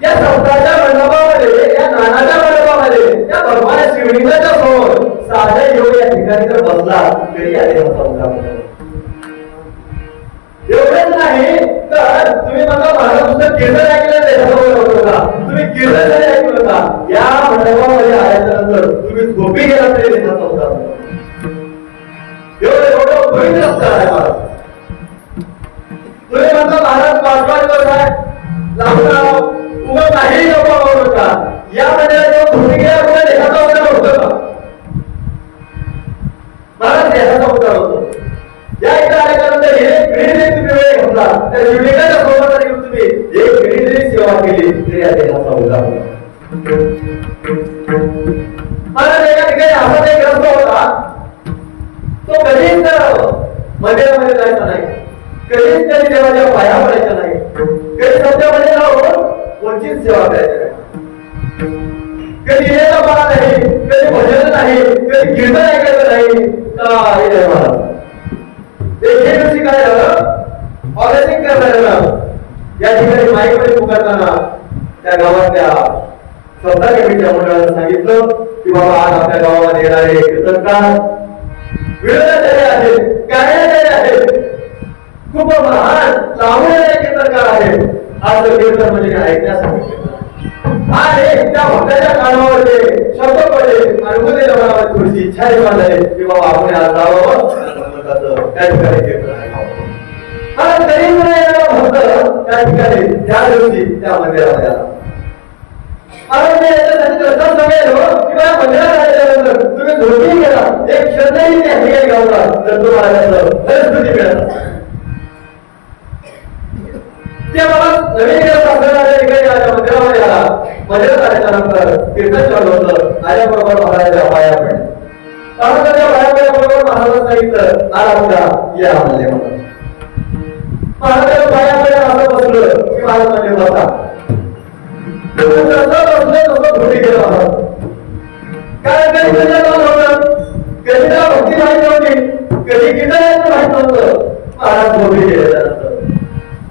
या संतांच्या मंडपामध्ये, या नानाच्या मंडपामध्ये, या भगवान शिवलिंगाच्या समोर साधा योग या ठिकाणी जर बसला तरी या देवाचा उद्धार होतो. एवढेच नाही तर तुम्ही म्हणता महाराज तुमचं कीर्तन ऐकलं देशासमोर होतो का, तुम्ही कीर्तन जरी ऐकलं का, या मंडपामध्ये आल्याच्या नंतर तुम्ही झोपी गेला तरी देशाचा उद्धार होतो. एवढं पवित्र असतं आहे महाराज. तुम्ही म्हणता महाराज 5-5 दिवस आहे लागून उभं काही नको होऊ नका, या मंदिरात झोपी गेला कुठे देशाचा उद्धार होतो का? महाराज देशाचा उद्धार होतो. या इकडे आल्याच्यानंतर हे पिढीने तुम्ही वेळ घेतला त्या शिवलिंगाच्या सोबत येऊन तुम्ही एक पिढीने सेवा केली तरी या देशाचा उद्धार होतो. महाराज एका ठिकाणी असा एक ग्रंथ होता, तो कधीच मंदिरामध्ये जायचा नाही, कधीच कधी देवाच्या पाया पडायचा नाही, कधी सत्यामध्ये जाऊन कोणतीच सेवा करायची नाही, कधी येणं मला नाही, कधी भजन नाही, कधी कीर्तन ऐकायचं नाही. काय नाही महाराज. एक दिवशी काय झालं, ऑर्गनायझिंग करताना या ठिकाणी माईकमध्ये पुकारताना त्या गावातल्या स्वतः कमिटीच्या मंडळानं सांगितलं की बाबा आज आपल्या गावामध्ये येणारे कीर्तनकार विरोधाचारी आहेत, कार्याचारी आहेत, खूप महान लावून येणारे कीर्तनकार आहेत. आज कीर्तन म्हणजे ऐकण्यासाठी आणि त्या भक्ताच्या कानावरचे शब्द पडले आणि मध्ये मनावर थोडीशी इच्छा निर्माण झाली की बाबा आपण आज जावं त्या ठिकाणी कीर्तन ऐकावं. आणि तरी भक्त त्या ठिकाणी त्या दिवशी त्या मंदिरामध्ये आला. कारण मी याच्यासाठी प्रथम सांगेल की मला मंदिरात आल्यानंतर तुम्ही झोपी गेला, एक क्षणही त्या ठिकाणी गावला तर तुम्हाला फलश्रुती मिळत. ते मला नवीन करत असताना त्या ठिकाणी माझ्या मंदिरामध्ये आला. मंदिरात आल्याच्यानंतर कीर्तन चालू होतं. आल्याबरोबर महाराजाच्या पाया पडल्या. महाराजांच्या पाया पडल्याबरोबर महाराजांना सांगितलं आला उद्या या म्हणले. महाराजांच्या पाया पडल्या असं बसलं की महाराज म्हणजे बसा. भक्ती केलं महाराज. कारण कधी नव्हतं, कधी त्याला भक्ती माहित नव्हती, कधी कीर्तनाचं माहित नव्हतं. महाराज भक्ती केले. त्यानंतर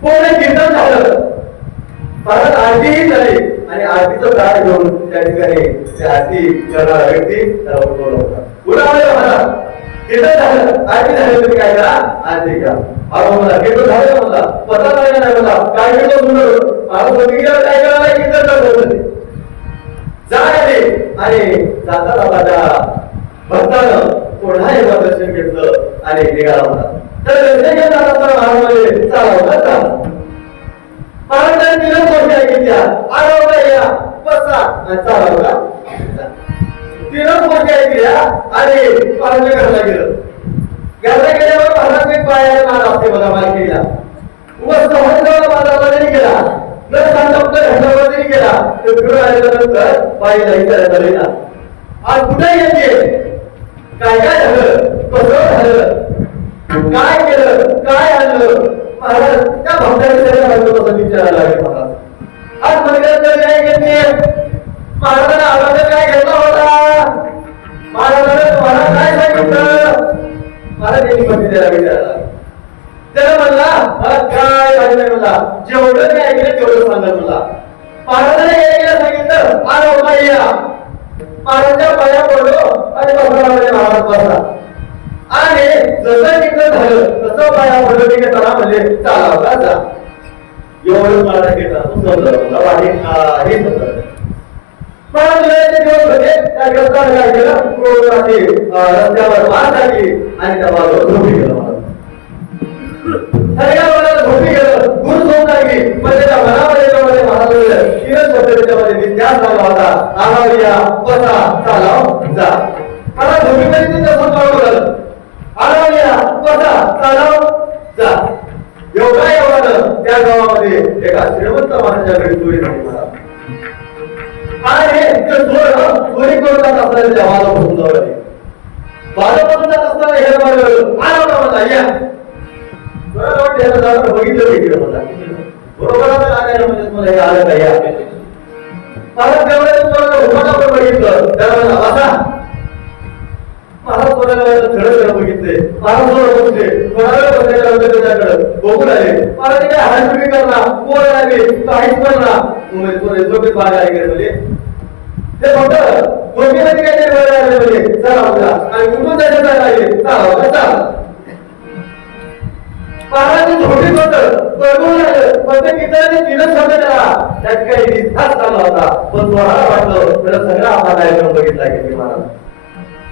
पूर्ण कीर्तन झालं, महाराज आरतीही झाली आणि आरतीचं ताट घेऊन त्या ठिकाणी त्या आरती करणारा व्यक्ती त्याला उठवला होता. उन्हामध्ये महाराज कीर्तन झालं, आरती झाली, तुम्ही काय करा आरती करा. मला कीर्तन झालं म्हणला, पता नाही म्हणला, काय कीर्तन सुंदर महाराज भक्ती केलं, काय करायला कीर्तन करत होते. जाणे आणि जाता जाता त्या भक्तानं पुन्हा एकदा दर्शन घेतलं आणि निघाला होता. तर दर्शन घेत असताना महाराज म्हणजे चाला होता. महाराजांनी तीनच गोष्टी ऐकल्या, आला होता या बसा आणि चाला होता. तीनच गोष्टी ऐकल्या आणि महाराजांच्या घरला गेलं. घरला गेल्यावर महाराजांनी पायाने मान असते बघा मान केला, सहज बाजारला जरी गेला न सांगता घंटावर जरी गेला तर फिरून आल्यानंतर पायीला विचारायला झाले ना आज कुठे येते, काय काय झालं, कसं झालं, काय केलं, काय आणलं. महाराज त्या भक्ताने तसं विचारायला लागले. महाराज आज मंदिरात काय घेतली, महाराजांना आवाज काय घेतला होता, महाराजांना तुम्हाला काय सांगितलं. महाराज यांनी मंदिर द्यायला विचारला. त्याला म्हणला मला काय माहिती नाही, म्हणला जेवढं मी ऐकलं तेवढं सांगा मला. महाराजांनी यायला सांगितलं आला होता या. महाराजांच्या पाया पडलो आणि बसला महाराज बसला आणि जसं कीर्तन झालं तसं पाया पडलं की त्याला म्हणजे चाला होता जा. एवढं मला कीर्तन समजलं वाटे काही समजलं. महाराजांचे दिवस होते, त्या ग्रंथाला काय केलं, रस्त्यावर मार टाकली आणि त्या बाजूला झोपी गेलं. झोपी गेलं, गुरु झोप लागली, पण त्याच्या मनामध्ये महाराज विद्यास लागला होता, आला बसा चालाव जा. मला झोपीमध्ये तसं चालू झालं, आला बसा चालाव जा. एवढं त्या गावामध्ये एका श्रीमंत माणसाच्या घरी चोरी झाली. मला आणि चोरी करून जात असताना त्या वाला बसून जाऊ बाजापासून जात असताना हे आला होता मला या बघितलं वेगळं मला बरोबर म्हणजे मला हे आलं नाही या महाराज त्यावेळेस बघितलं त्यावेळेला बसा महाराज बघितले महाराज बघितले कोणाला बसायला होतं त्याच्याकडे बघून आले महाराज काय हात तुम्ही करणार कोण आले काहीच करणार झोपेत बाहेर आले गेले म्हणजे ते फक्त गोष्टीमध्ये काहीतरी बरं आले म्हणजे चला होता आणि कुठून त्याच्या लागले चला होता चला महाराज झोपीत होतं बघून आलं पण ते किती तिनच होतं त्याला त्यात काही रिसाच चालला होता पण चोराला वाटलं त्याला सगळा आपला कार्यक्रम बघितला की महाराज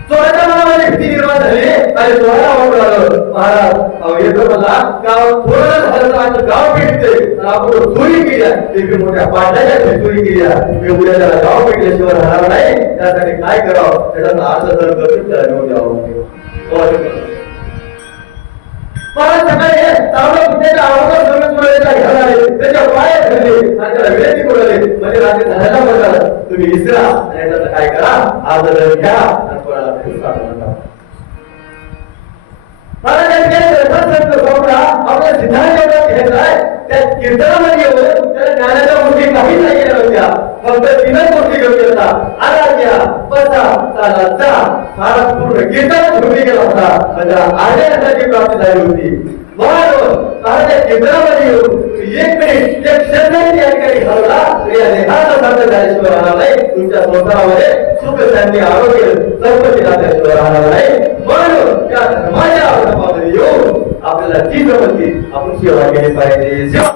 चोराच्या मनामध्ये भीती निर्माण झाली आणि चोराला वाटलं महाराज येतो मला गाव थोडं झालं तर आमचं गाव पेटते आपण चोरी केली ते मोठ्या पाटलाच्या चोरी केली मी उद्या त्याला गाव पेटल्याशिवाय राहणार नाही त्यासाठी काय करावं त्याचा अर्ज जर करतो त्याला घेऊन द्यावं महाराज सकाळी तांबडा कुठ्याच्या आवाजात सगळं चोरायला घ्यायला आले त्याच्या पायात धरले आणि त्याला विनंती बोलवले म्हणजे रात्री झाडायला बघाल तुम्ही विसरा आणि त्याचं काय करा आज जर घ्या आणि कोणाला आपल्या सिद्धांत घ्यायचा त्या कीर्तनामध्ये येऊन त्याला ज्ञानाच्या गोष्टी काही नाही गेल्या होत्या फक्त तीनच गोष्टी घेऊन गेला आला घ्या बसा चाला जा महाराज पूर्ण कीर्तन घेऊन गेला होता म्हणजे आर्याची प्राप्ती झाली होती महाराज कीर्तनामध्ये येऊन एक मिनिट एक क्षण या ठिकाणी घालवला तरी या देहाचा साध्य झाल्याशिवाय राहणार नाही तुमच्या संसारामध्ये सुख शांती आरोग्य संपत्ती राहण्याशिवाय राहणार नाही म्हणून त्या धर्माच्या आश्रमामध्ये येऊन आपल्याला जी जमती आपण सेवा केली पाहिजे